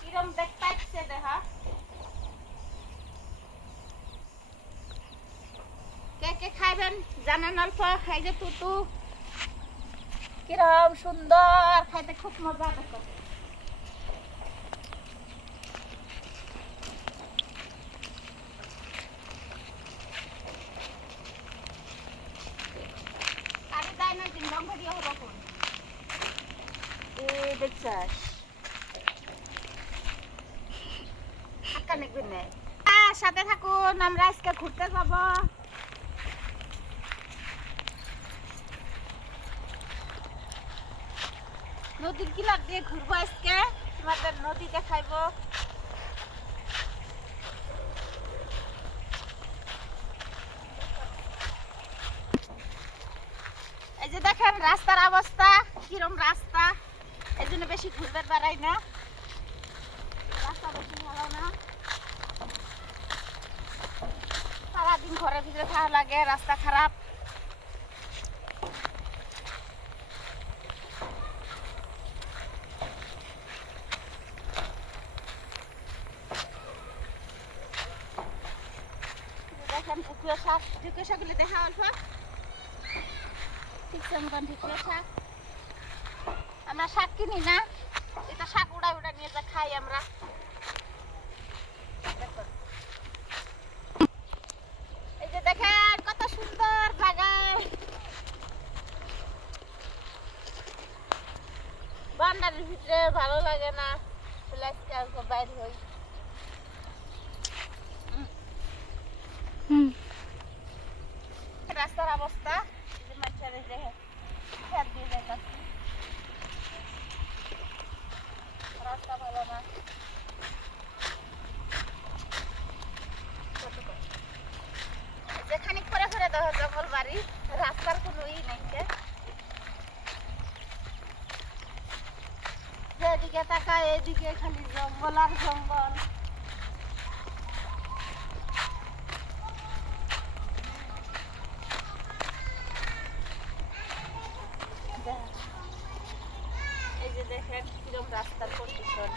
কিরম দেখতে আসছে দেখা। কে কে খাইবেন জানেন অল্প। এই যে তুতু কিরম সুন্দর খাইতে, খুব মজা। দেখো কারি দেয় না দিন রঙ দিয়ে হবো কোন এ দেখছাস আক্কা নেকবে না। সাথে থাকুন, আমরা আজকে ঘুরতে যাব। নদীর কিনার দিয়ে ঘুরবো আজকে, তোমাদের নদী দেখাইবো। এই যে দেখেন রাস্তার অবস্থা কিরম রাস্তা, এই জন্য বেশি ঘুরবে পারাই না, রাস্তা বেশি ভালো না। সারাদিন ঘরের ভিতরে থাকা লাগে, রাস্তা খারাপ। দেখেন ঢুকিয়ে শাক, ঢুকিয়ে শাকগুলি দেখা অল্প ঠিক মতন ঢুকিয়ে শাক। আমরা শাক কিনি না, এটা শাক উড়াই উড়াই নিয়ে যা খাই আমরা। এই যে দেখেন কত সুন্দর জায়গায়, বান্দারের ভিতরে ভালো লাগে না, বাইরে হই। রাস্তার অবস্থা রাস্তা ভালো না, যেখানে করে করে দেওয়া জঙ্গল বাড়ি, রাস্তার কোনো ই নাই। যেদিকে তাকায় এদিকে খালি জঙ্গল আর জঙ্গল। এই যে দেখেন কিরকম রাস্তার কন্ডিশন।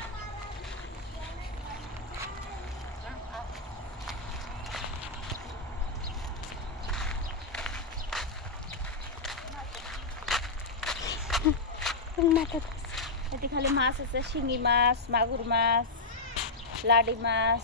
এতে খালি মাছ আছে, শিঙি মাছ, মাগুর মাছ, লাডি মাছ।